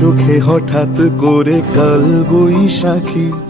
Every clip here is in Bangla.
চোখে হঠাৎ করে কাল বৈশাখী।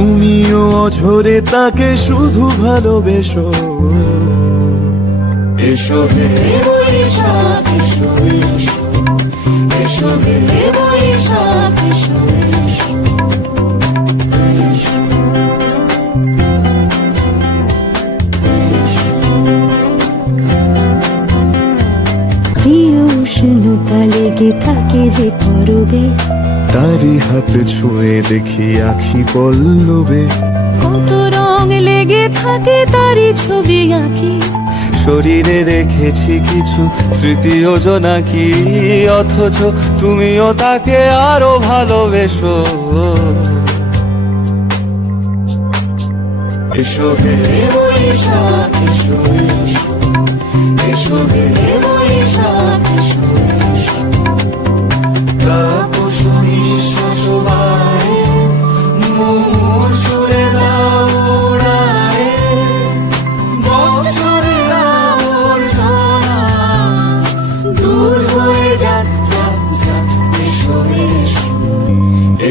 তুমিও অঝরে তাকে শুধু ভালোবেসো। এসো হে। এসো প্রিয় উষ্ণতা লেগে থাকে যে পরবে। তারি হাত ছুঁয়ে দেখি আখি পল্লবে। কত রং লেগে থাকে তারই ছবি আঁকি শরীরে রেখেছি কিছু স্মৃতি কি অথচ তুমিও তাকে আরও ভালোবেসো। এসো হে এসো এসো। এসো হে